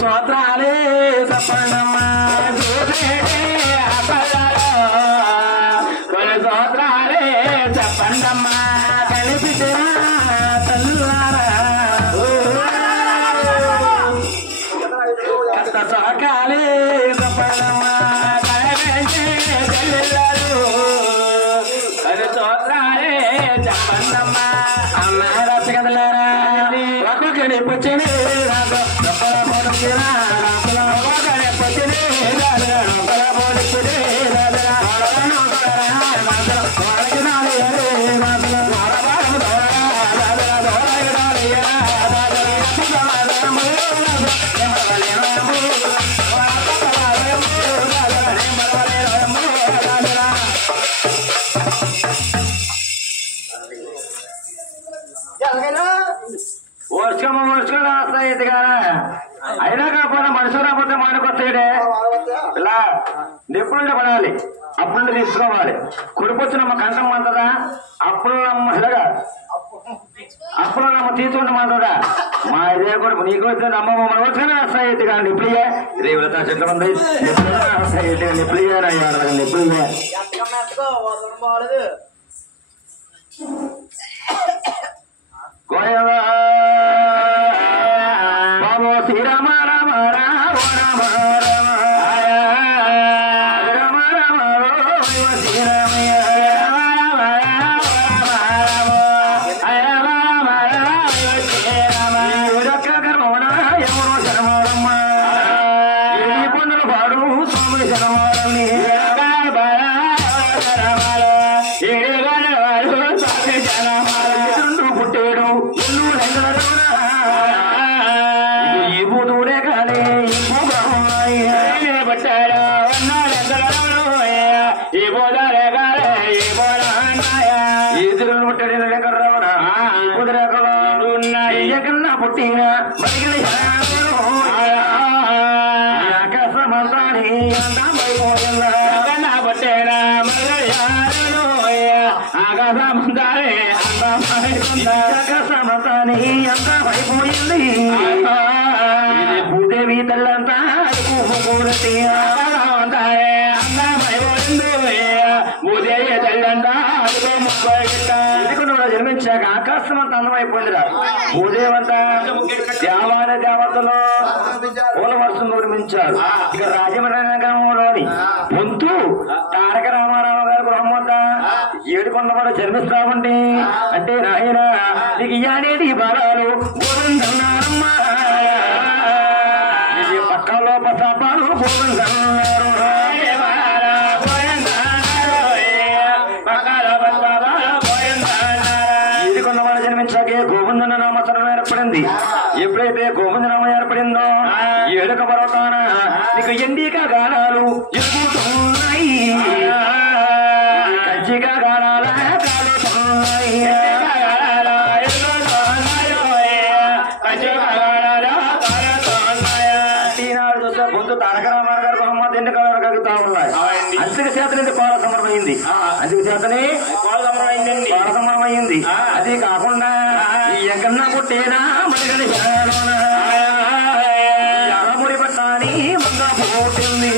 సోత్రాలే చెప్పండమ్మా సోత్రాలే చెప్పండమ్మా కలిపితే తల్లారా సోకాలే చెప్పండమ్మా సోత్రాలే చెప్పండమ్మా అమ్మ రచ్చ కదలారా ఒక్కొక్కడి పుచ్చిన అయినా కాకపోతే మనుషులు రాకపోతే మానుకొస్తాడే ఇలా నిప్పులుంటే పడాలి అప్పుడు తీసుకోవాలి కుడిపొచ్చినమ్మ కంఠం మంతదా అప్పుడు నమ్మ ఇలాగా అప్పుడు నమ్మ తీసుకుంటే మంతదా మా ఇదే కొడుకు నీకు వచ్చిన అమ్మ మన వచ్చిన వస్తాయి కానీ నిప్పులియే రేవులతో చెట్ల ఉంది నిప్పులియే నిప్పులియే గోయవా బాబు శ్రీరామ రామ రామ రామ రామ రామ రామ శ్రీరామయ్య రామ రామ రామ రామ రామ గర్భవన ఎవరో శరమరమ్మ ఈ పొందులు పాడు స్వామి శరమరని పుట్టాడు ఈ బూతుడే కానీ పట్టాడు ఈ బోధరే ఎదురు పుట్టాడు ఎక్కడరా కుదిరేకలు ఉన్నాయి ఎక్కడన్నా పుట్టిన బతికిన ఆకాశమంతాని పట్టేనా ఆకాశమంతానే ఆకాశమంతాని అంతా అయిపోయింది భూదేవి తల్లంతా కూరటి భూదేవి తల్లంతా జన్మించాక ఆకాశం అంతా అందమైపోయిందిరా భూదేవంతా దేవాల దేవతలో పూల వర్షం నిర్మించారు ఇక రాజమండ్రి పొంతు తారక రామారావు గారు బ్రహ్మత ఏడుకొండ కూడా జన్మిస్తామండి అంటే నాయన నీకు ఇయ్యానేటి బాలాలు గోవిందన్నారమ్మా పక్కలో పసాపాలు గోవిందన్నారు ఏడుకొండ కూడా జన్మించాకే గోవిందన్న నామస్మరణ ఏర్పడింది ఎప్పుడైతే గోవిందనామం ఏర్పడిందో ఏడుక పర్వతాన నీకు ఎండిక గానాలు ఎదుగుతున్నాయి కంచిక గానాల కాలుతున్నాయి ఈనాడు చూస్తే గొంతు తారక రామారావు గారు బహుమతి ఎన్ని కలర్ కలుగుతా ఉన్నాయి అంతకు చేతనే పాల సమరమైంది అందుకు చేతనే పాల సమరమైంది అది కాకుండా ఎక్కడన్నా పుట్టేనా మరిగడి ముడి పట్టాని మంగ పుట్టింది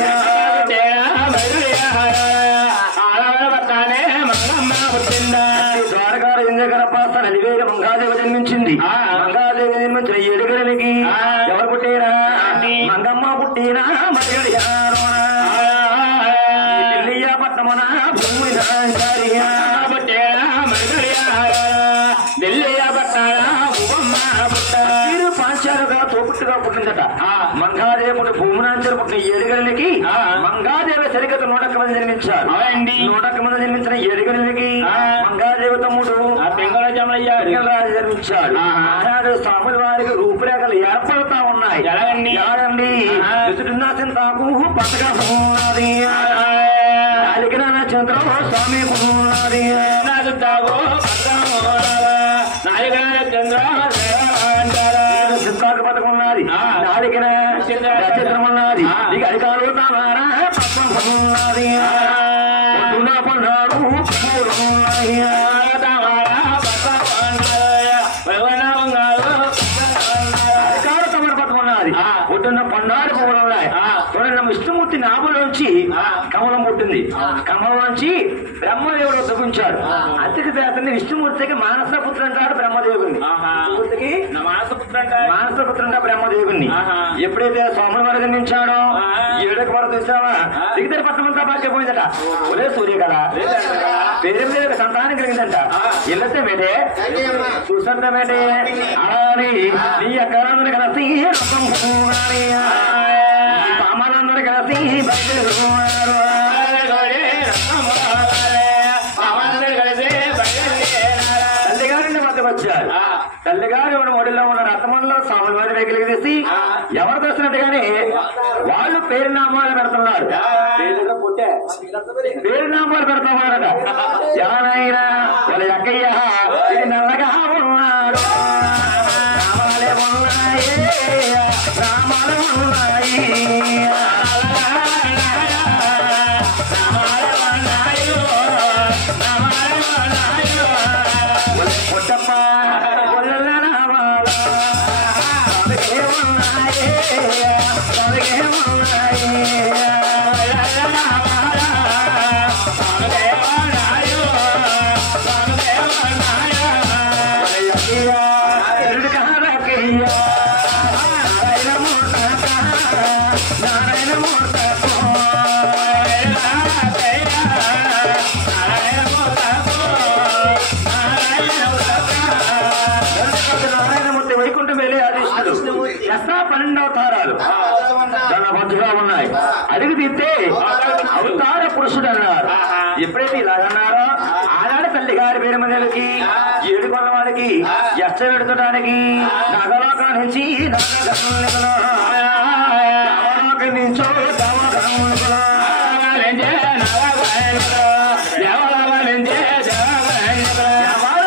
పట్టానే మంగమ్మ పుట్టిందా ద్వారకారు ఇంజగర పాత్ర నలివేలు మంగాదేవి జన్మించింది మంగాదేవి జన్మించిన ఏడుగలకి ఎవరు పుట్టేరా మంగమ్మ పుట్టినా మరిగడి పట్టమన భూమి పుట్టేరా మరిగడి ఢిల్లీయ పట్టారా మీరు పాంచాలుగా తోపుట్టుగా పుట్టిందట మంగాదేవుడు భూమినాంచలు పుట్టిన ఏడుగలకి మంగాదేవి సరిగత 101 మంది జన్మించారు 101 మంది జన్మించిన ఏడుగలకి మంగాదేవి తమ్ముడు పెంగళజమయ్య జన్మించాడు ఆనాడు స్వాముల వారికి రూపురేఖలు ఏర్పడుతా ఉన్నాయి ఎలాగండి తాకు పథకం ఉన్నది అలిగిన చంద్రం స్వామి ఉన్నది నాయక చంద్ర నాలుగు పథకం ఉన్నది నాలుగిన నక్షత్రం ఉన్నది ఇక అధికారులు తామారా పథకం ఉన్నది పన్నాడు అధికార తమర పథకం ఉన్నది పుట్టిన పన్నాడు పువ్వులు ఉన్నాయి చూడండి విష్ణుమూర్తి నాభంలోంచి కమలం పుట్టింది కమలంలోంచి బ్రహ్మదేవుడు ఉద్భవించాడు అందుకే అతన్ని విష్ణుమూర్తికి మానసపుత్రుడు అంటాడు బ్రహ్మదేవుడిని మానసపుత్రుడు అంటాడు బ్రహ్మదేవుడిని ఎప్పుడైతే సోమల వరకు నిర్మించాడో ఏడుకు వరకు చూసావా దిగదరి పట్టమంతా బాధ్యపోయిందట ఒలే సూర్య కదా పేరు మీద సంతానం కలిగిందంట ఇల్లతే మేటే చూసంత మేటే అలాని నీ అక్కలందరూ కలిసి పామాలందరూ కలిసి బయలుదేరుతున్నారు తల్లిగారిని మధ్య వచ్చారు తల్లిగారు ఒడిలో ఉన్న రథమంలో స్వామి వారి దగ్గరికి తీసి ఎవరు తెస్తున్నట్టుగానే వాళ్ళు పేరునామాలు పెడుతున్నారు పేరునామాలు పెడుతున్నారట ఎవరైనా వాళ్ళ అక్కయ్య ఇది నల్లగా ఉన్నాడు రామాలే ఉన్నాయి రామాలు ఉన్నాయి పుట్టప్ప వైకుంఠం వెళ్ళే అధిష్ఠుడు 12 అవతారాలు చాలా మంచిగా ఉన్నాయి అడిగి తీస్తే అవతార పురుషుడు అన్నారు ఎప్పుడైతే ఇలాగన్నారో ఆనాడు తల్లి గారి పేరు మందికి ఏడు కొన్నవాడికి ఎచ్చ పెడుతుండడానికి నగలోకం నుంచి నుంచో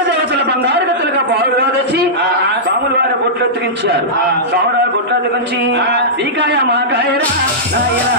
దేవతల బంగారు గతులుగా పావుగా తెచ్చి స్వాములు వారి బొట్లు ఎత్తుకించారు స్వాములు వారి బొట్లు ఎత్తుకించి ఈకాయ మాకాయరా నాయన